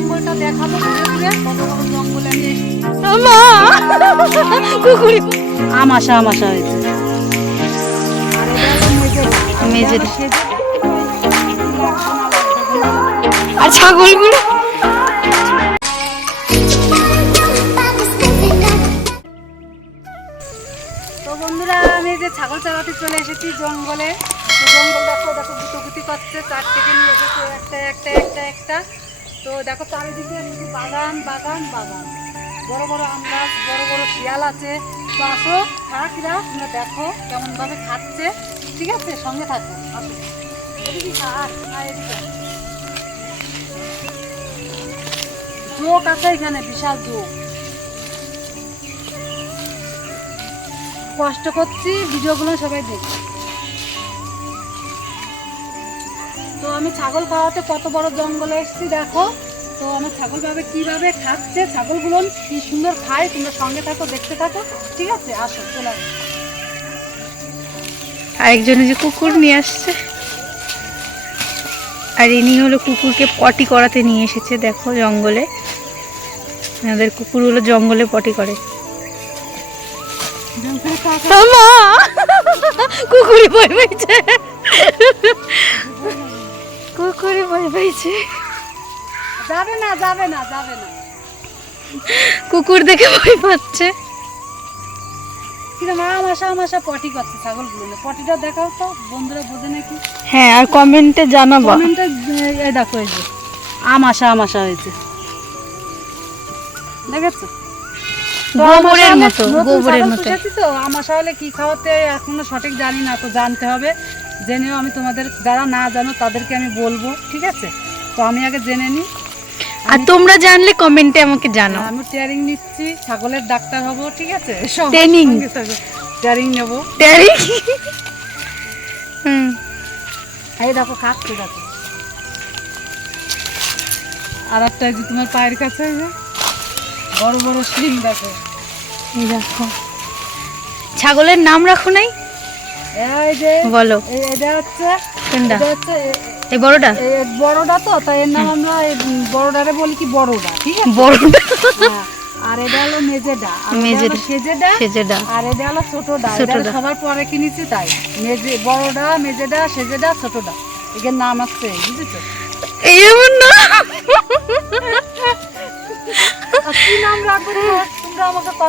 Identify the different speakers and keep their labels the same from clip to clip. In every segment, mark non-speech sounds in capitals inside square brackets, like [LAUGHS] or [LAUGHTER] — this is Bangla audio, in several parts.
Speaker 1: জঙ্গলটা দেখাবো ঘুরে ঘুরে কত বড় জঙ্গলে আমি! এসেছি
Speaker 2: হয়েছে। মেজের আর ছাগলগুলো?
Speaker 1: তো বন্ধুরা আমি যে ছাগল চালাতে চলে এসেছি জঙ্গলে। জঙ্গল দেখো দেখো গুতগুতি করছে চার থেকে নিয়ে এসেছে। একটা একটা একটা একটা। তো দেখো চারিদিকে বাগান বাগান বাগান। বড় বড় আম গাছ, বড় বড় শিয়াল আছে। তো আসো থাকরা তোমরা দেখো কেমন ভাবে খাচ্ছে। ঠিক আছে? সঙ্গে থাকো। জোক আছে এখানে, বিশাল জোক। কষ্ট করছি, ভিডিওগুলো সবাই দেখি। তো আমি ছাগল খাওয়াতে কত বড় জঙ্গলে এসেছি দেখো। তো আমি ছাগল ভাবে কীভাবে খাচ্ছে ছাগলগুলো কি সুন্দর খায় তোমরা সঙ্গে থাকো দেখতে থাকো। ঠিক আছে আসো চলে আসো।
Speaker 2: আরেকজনে যে কুকুর নিয়ে আসছে। আর ইনি হলো কুকুরকে পটি করাতে নিয়ে এসেছে দেখো জঙ্গলে। আমাদের কুকুরগুলো জঙ্গলে পটি করে। কুকুরি ভয় পেয়েছে কুকুরি
Speaker 1: যাবে না যাবে না যাবে না।
Speaker 2: কুকুর দেখে ভয় পাচ্ছে।
Speaker 1: আমাশা আমাশা পটি করছে ছাগলগুলো পটিটা দেখাও তো বন্ধুরা বোঝে নাকি?
Speaker 2: হ্যাঁ আর কমেন্টে জানাবা।
Speaker 1: কমেন্টে দেখো এই যে আমাশা আমাশা হয়েছে। দেখেছ?
Speaker 2: গোবরের মতো গোবরের মতো।
Speaker 1: তো আমাশা হলে কি খাওয়াতে এখনও সঠিক জানি না তো জানতে হবে। জেনেও আমি তোমাদের যারা না জানো তাদেরকে আমি বলব ঠিক আছে? তো আমি আগে জেনে নিই।
Speaker 2: আর তোমরা জানলে কমেন্টে আমাকে জানাও।
Speaker 1: আমি ট্রেনিং নিচ্ছি ছাগলের ডাক্তার হব ঠিক আছে? ট্রেনিং নেব।
Speaker 2: ট্যারি হুম।
Speaker 1: এই দেখো খাচ্ছে দেখো। আর একটা যে তোমার পায়ের কাছে যে। বড় বড় শিং দেখো।
Speaker 2: এই দেখো। ছাগলের নাম রাখো নাই?
Speaker 1: এই যে
Speaker 2: বলো।
Speaker 1: এই- এটা হচ্ছে
Speaker 2: কোনটা?
Speaker 1: হচ্ছে
Speaker 2: এই বড়টা?
Speaker 1: বড়টা তো তাই এর নাম আমরা এই বড়টারে বলি কি বড়টা ঠিক আছে?
Speaker 2: বড়টা?
Speaker 1: হ্যাঁ। আর এটা হলো মেজেডা।
Speaker 2: মেজেডা।
Speaker 1: সেজেডা
Speaker 2: সেজেডা।
Speaker 1: আর এটা হলো ছোটডা এটা সবার পরে কিনেছি তাই। মেজে বড়ডা মেজেডা সেজেডা ছোটডা এর নাম আছে বুঝেছ?
Speaker 2: এমন না?
Speaker 1: কি নাম রাখব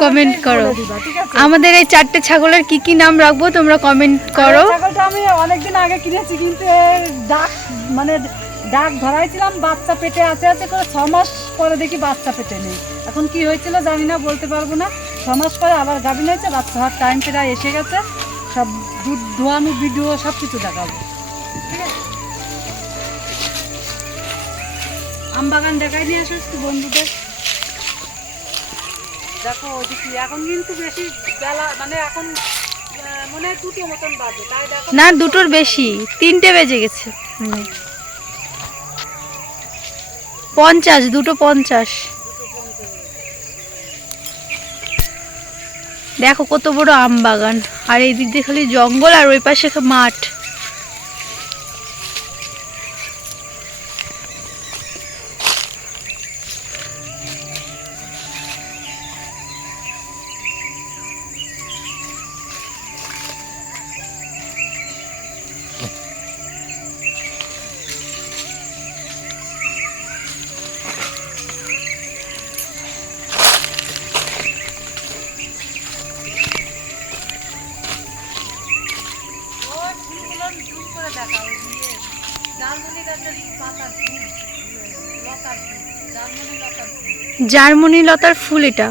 Speaker 1: কমেন্ট
Speaker 2: করো। আমাদের এই চারটে ছাগলের কি কি নাম রাখব তোমরা কমেন্ট করো।
Speaker 1: ছাগলটা আমি অনেকদিন আগে কিনেছি কিন্তু ডাক মানে ডাক ধরাইছিলাম বাচ্চা পেটে আছে আছে করে ছ মাস পরে দেখি বাচ্চা পেটে নেই। এখন কি হয়েছিল জানি না বলতে পারব না। ছ মাস পরে আবার গাভিন হয়েছে বাচ্চা হওয়ার টাইম প্রায় এসে গেছে। সব দুধ ধোয়ানো ভিডিও সব কিছু দেখাবো। ঠিক আছে? আম বাগান দেখাই নিয়ে আসো বন্ধুদের। দেখো, ওদিকে এখন কিন্তু বেশি বেলা মানে এখন মনে হয় দুটো মতন বাজে। তাই দেখো,
Speaker 2: না, দুটোর বেশি। তিনটে বেজে গেছে। হুম। পঞ্চাশ, দুটো পঞ্চাশ। দেখো কত বড় আম বাগান আর এই দিক দিয়ে খালি জঙ্গল আর ওই পাশে মাঠ।
Speaker 1: জার্মানি লতার ফুল।
Speaker 2: এটা।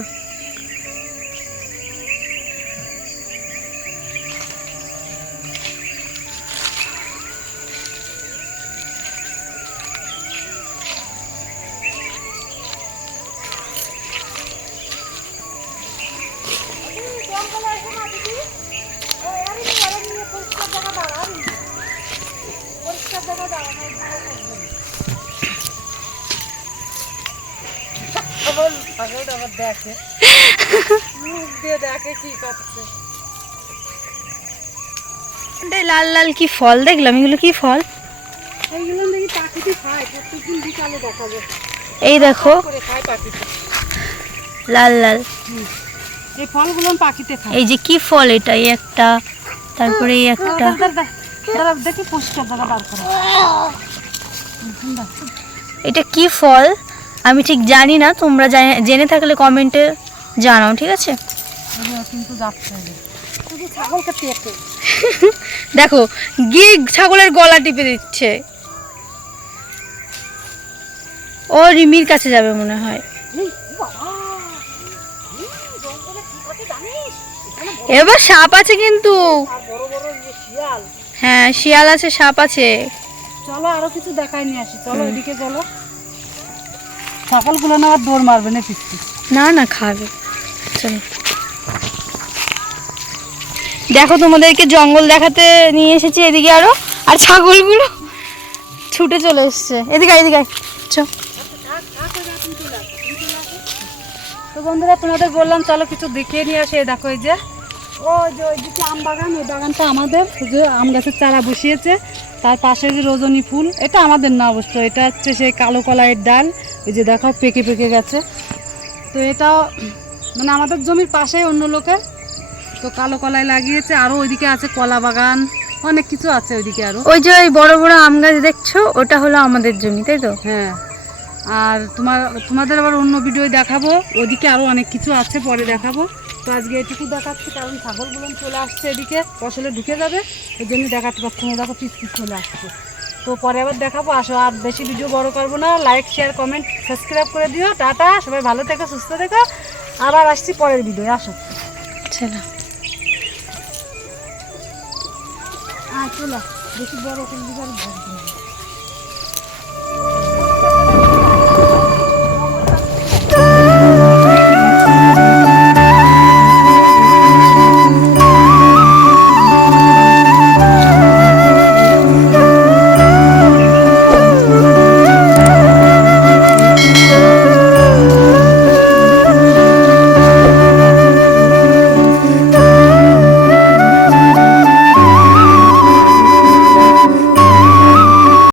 Speaker 1: দেখে মুখ দিয়ে দেখে কি করছে
Speaker 2: লাল লাল কি ফল দেখলাম? এগুলো কি ফল? এই দেখো। লাল লাল।
Speaker 1: এই ফলগুলো পাখিতে খায়
Speaker 2: এই যে কি ফল এটা? এই একটা তারপরে এই একটা।
Speaker 1: দেখি পরিষ্কার দাঁড়া বার করো।
Speaker 2: এটা কি ফল? আমি ঠিক জানি না তোমরা জানে- থাকলে কমেন্টে জানাও ঠিক আছে?
Speaker 1: কিন্তু [LAUGHS]
Speaker 2: দেখো গিয়ে ছাগলের গলা টিপে দিচ্ছে। ও রিমির কাছে যাবে মনে হয়। এবার সাপ আছে কিন্তু
Speaker 1: আর বড় বড় ইয়ে শিয়াল
Speaker 2: হ্যাঁ শিয়াল আছে সাপ আছে।
Speaker 1: চলো আরও কিছু দেখাই নিয়ে আসি। চলো এদিকে চলো। ছাগলগুলো না আবার দৌড় মারবে না পিছু
Speaker 2: না না খাবে। চলো। দেখো তোমাদেরকে জঙ্গল দেখাতে নিয়ে এসেছি এদিকে আরও। আর ছাগলগুলো ছুটে চলে এসছে। এদিকে এদিকে আয়। চ
Speaker 1: তো বন্ধুরা তোমাদের বললাম চলো কিছু দেখিয়ে নিয়ে আসে। দেখো এই যে ওই যে ওইদিকে আম বাগান ওই বাগানটা আমাদের। যে আম গাছের চারা বসিয়েছে। তার পাশে যে রজনী ফুল এটা আমাদের না অবশ্য এটা হচ্ছে সেই কালো কলাইয়ের ডাল। ওই যে দেখো পেকে পেকে গেছে। তো এটাও মানে আমাদের জমির পাশেই অন্য লোকের। তো কালো কলাই লাগিয়েছে আরও ওইদিকে আছে কলা বাগান অনেক কিছু আছে ওইদিকে আরও
Speaker 2: ওই যে ওই বড় বড় আম গাছ দেখছ ওটা হলো আমাদের জমি তাই তো?
Speaker 1: হ্যাঁ। আর তোমার তোমাদের আবার অন্য ভিডিও দেখাবো ওদিকে আরও অনেক কিছু আছে পরে দেখাবো। তো আজকে এটুকু দেখাচ্ছি কারণ ছাগলগুলো চলে আসছে এদিকে ফসলে ঢুকে যাবে এই জন্য দেখাতে পারছি না দেখো পিস পিস চলে আসছে। তো পরে আবার দেখাবো আসো আর বেশি ভিডিও বড় করব না লাইক শেয়ার কমেন্ট সাবস্ক্রাইব করে দিও টাটা সবাই ভালো থেকো সুস্থ থেকো আবার আসছি পরের ভিডিও আসো।
Speaker 2: চলো।
Speaker 1: চলো বেশি বড় করে দিবে আর ভয় দিবে। না।